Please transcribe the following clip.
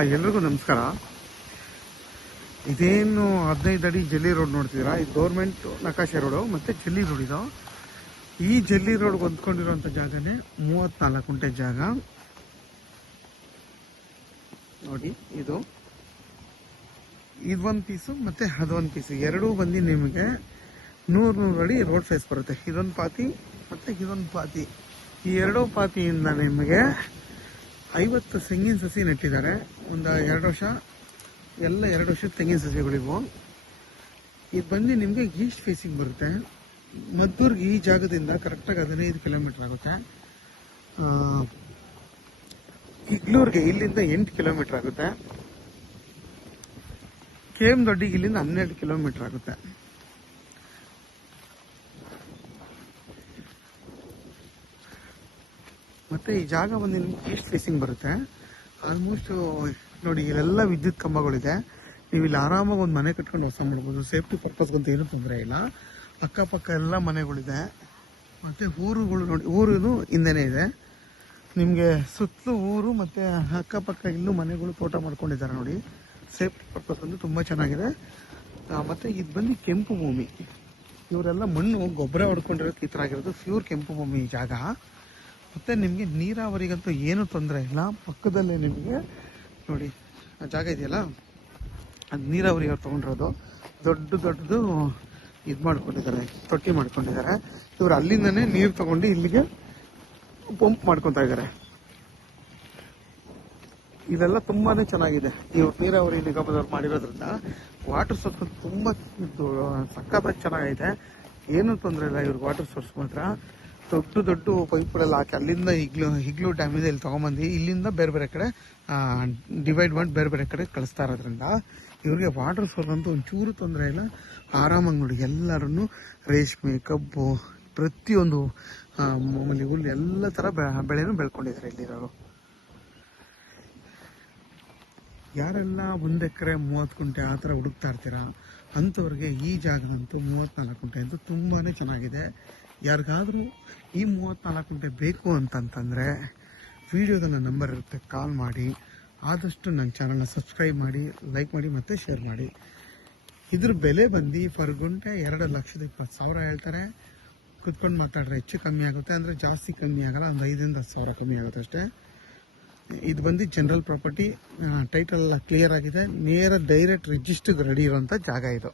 ಎಲ್ರಿಗೂ ನಮಸ್ಕಾರ. ಇದೇನು 15 ಅಡಿ ಜಲ್ಲಿ ರೋಡ್ ನೋಡ್ತಿದ್ದೀರಾ, ಇದು ಗೌರ್ಮೆಂಟ್ ನಕಾಶೆ ರೋಡು ಮತ್ತು ಜಲ್ಲಿ ರೋಡ್. ಇದು ಈ ಜಲ್ಲಿ ರೋಡ್ ಹೊಂದ್ಕೊಂಡಿರೋಂಥ ಜಾಗನೇ 34 ಗುಂಟೆ ಜಾಗ ನೋಡಿ. ಇದೊಂದು ಪೀಸು ಮತ್ತು ಅದೊಂದು ಪೀಸು ಎರಡೂ ಬಂದು ನಿಮಗೆ 100 ಅಡಿ ರೋಡ್ ಸೈಜ್ ಬರುತ್ತೆ. ಇದೊಂದು ಪಾತಿ ಮತ್ತು ಇದೊಂದು ಪಾತಿ. ಈ ಎರಡೂ ಪಾತಿಯಿಂದ ನಿಮಗೆ 50 ತೆಂಗಿನ ಸಸಿ ನೆಟ್ಟಿದ್ದಾರೆ. ಒಂದು 2 ವರ್ಷ ಎಲ್ಲ 2 ವರ್ಷದ ತೆಂಗಿನ ಸಸಿಗಳಿವು. ಇದು ಬಂದು ನಿಮಗೆ ಈಸ್ಟ್ ಫೇಸಿಂಗ್ ಬರುತ್ತೆ. ಮದ್ದೂರ್ಗೆ ಈ ಜಾಗದಿಂದ ಕರೆಕ್ಟಾಗಿ 15 ಕಿಲೋಮೀಟರ್ ಆಗುತ್ತೆ. ಇಗ್ಲೂರ್ಗೆ ಇಲ್ಲಿಂದ 8 ಕಿಲೋಮೀಟರ್ ಆಗುತ್ತೆ. KM ದೊಡ್ಡಿಗೆ ಇಲ್ಲಿಂದ 12 ಕಿಲೋಮೀಟರ್ ಆಗುತ್ತೆ. ಮತ್ತು ಈ ಜಾಗ ಬಂದು ನಿಮ್ಗೆ ಈಸ್ಟ್ ಫೇಸಿಂಗ್ ಬರುತ್ತೆ. ಆಲ್ಮೋಸ್ಟ್ ನೋಡಿ, ಇಲ್ಲೆಲ್ಲ ವಿದ್ಯುತ್ ಕಂಬಗಳಿದೆ. ನೀವು ಇಲ್ಲಿ ಆರಾಮಾಗಿ ಒಂದು ಮನೆ ಕಟ್ಕೊಂಡು ವಾಸ ಮಾಡ್ಬೋದು. ಸೇಫ್ಟಿ ಪರ್ಪಸ್ಗಂತ ಏನೂ ತೊಂದರೆ ಇಲ್ಲ. ಅಕ್ಕಪಕ್ಕ ಎಲ್ಲ ಮನೆಗಳಿದೆ. ಮತ್ತು ಊರುಗಳು ನೋಡಿ, ಊರು ಹಿಂದೆನೇ ಇದೆ ನಿಮಗೆ. ಸುತ್ತಲೂ ಊರು ಮತ್ತು ಅಕ್ಕಪಕ್ಕ ಇಲ್ಲೂ ಮನೆಗಳು, ತೋಟ ಮಾಡ್ಕೊಂಡಿದ್ದಾರೆ ನೋಡಿ. ಸೇಫ್ಟಿ ಪರ್ಪಸ್ ಬಂದು ತುಂಬ ಚೆನ್ನಾಗಿದೆ. ಮತ್ತು ಇದು ಬಂದು ಕೆಂಪು ಭೂಮಿ. ಇವರೆಲ್ಲ ಮಣ್ಣು ಗೊಬ್ಬರ ಹೊಡ್ಕೊಂಡಿರೋದು ಈ ಥರ ಆಗಿರೋದು. ಪ್ಯೂರ್ ಕೆಂಪು ಭೂಮಿ ಈ ಜಾಗ. ಮತ್ತು ನಿಮಗೆ ನೀರಾವರಿಗಂತೂ ಏನೂ ತೊಂದರೆ ಇಲ್ಲ. ಪಕ್ಕದಲ್ಲೇ ನಿಮಗೆ ನೋಡಿ ಆ ಜಾಗ ಇದೆಯಲ್ಲ, ಅದು ನೀರಾವರಿ ಅವ್ರು ತೊಗೊಂಡಿರೋದು. ದೊಡ್ಡದು ಇದು ಮಾಡ್ಕೊಂಡಿದ್ದಾರೆ, ತೊಟ್ಟಿ ಮಾಡ್ಕೊಂಡಿದ್ದಾರೆ. ಇವರು ಅಲ್ಲಿಂದನೇ ನೀರು ತೊಗೊಂಡು ಇಲ್ಲಿಗೆ ಪಂಪ್ ಮಾಡ್ಕೊತಾ ಇದ್ದಾರೆ. ಇದೆಲ್ಲ ತುಂಬಾ ಚೆನ್ನಾಗಿದೆ. ಇವ್ರು ನೀರಾವರಿ ನಿಗಮದವ್ರು ಮಾಡಿರೋದ್ರಿಂದ ವಾಟರ್ ಸೋರ್ಸ್ ತುಂಬ ಸಕ್ಕತ್ತಾಗಿ ಚೆನ್ನಾಗೈತೆ. ಏನೂ ತೊಂದರೆ ಇಲ್ಲ ಇವ್ರಿಗೆ. ವಾಟರ್ ಸೋರ್ಸ್ ಮಾತ್ರ ದೊಡ್ಡ ಪೈಪ್ಗಳೆಲ್ಲ ಹಾಕಿ ಅಲ್ಲಿಂದ ಹಿಗ್ಲು ಡ್ಯಾಮ್ ಇದೆ, ಇಲ್ಲಿ ತೊಗೊಂಬಂದು ಇಲ್ಲಿಂದ ಬೇರೆ ಕಡೆ ಡಿವೈಡ್ ಮಾಡಿ ಬೇರೆ ಕಡೆ ಕಳಿಸ್ತಾ ಇರೋದ್ರಿಂದ ಇವ್ರಿಗೆ ವಾಟರ್ ಸೋರ್ಸ್ ಅಂತೂ ಒಂಚೂರು ತೊಂದರೆ ಇಲ್ಲ. ಆರಾಮಾಗಿ ನೋಡಿ, ಎಲ್ಲರೂ ರೇಷ್ಮೆ, ಕಬ್ಬು, ಪ್ರತಿಯೊಂದು ಮಾಮೂಲಿ ಹುಲ್ಲು ಎಲ್ಲ ಥರ ಬೆಳೆನೂ ಬೆಳ್ಕೊಂಡಿದ್ದಾರೆ ಇಲ್ಲಿರೋರು. ಯಾರೆಲ್ಲ 1 ಎಕರೆ 30 ಗುಂಟೆ ಆ ಥರ ಹುಡುಕ್ತಾ ಇರ್ತೀರಾ ಅಂಥವ್ರಿಗೆ ಈ ಜಾಗದಂತೂ 34 ಗುಂಟೆ ಅಂತೂ ತುಂಬಾ ಚೆನ್ನಾಗಿದೆ. ಯಾರಿಗಾದರೂ ಈ 34 ಗುಂಟೆ ಬೇಕು ಅಂತಂತಂದರೆ ವಿಡಿಯೋದ ನಂಬರ್ ಇರುತ್ತೆ, ಕಾಲ್ ಮಾಡಿ. ಆದಷ್ಟು ನನ್ನ ಚಾನಲ್ನ ಸಬ್ಸ್ಕ್ರೈಬ್ ಮಾಡಿ, ಲೈಕ್ ಮಾಡಿ ಮತ್ತು ಶೇರ್ ಮಾಡಿ. ಇದ್ರ ಬೆಲೆ ಬಂದು ಪರ್ ಗುಂಟೆ 2,20,000 ಹೇಳ್ತಾರೆ. ಕುತ್ಕೊಂಡು ಮಾತಾಡ್ರೆ ಹೆಚ್ಚು ಕಮ್ಮಿ ಆಗುತ್ತೆ, ಅಂದರೆ ಜಾಸ್ತಿ ಕಮ್ಮಿ ಆಗಲ್ಲ. ಒಂದು 5,000 10,000 ಸಾವಿರ ಕಮ್ಮಿ ಆಗುತ್ತೆ ಅಷ್ಟೇ. ಇದು ಬಂದು ಜನರಲ್ ಪ್ರಾಪರ್ಟಿ. ಟೈಟಲ್ ಎಲ್ಲ ಕ್ಲಿಯರ್ ಆಗಿದೆ. ನೇರ ಡೈರೆಕ್ಟ್ ರಿಜಿಸ್ಟರ್ಗೆ ರೆಡಿ ಇರೋಂಥ ಜಾಗ ಇದು.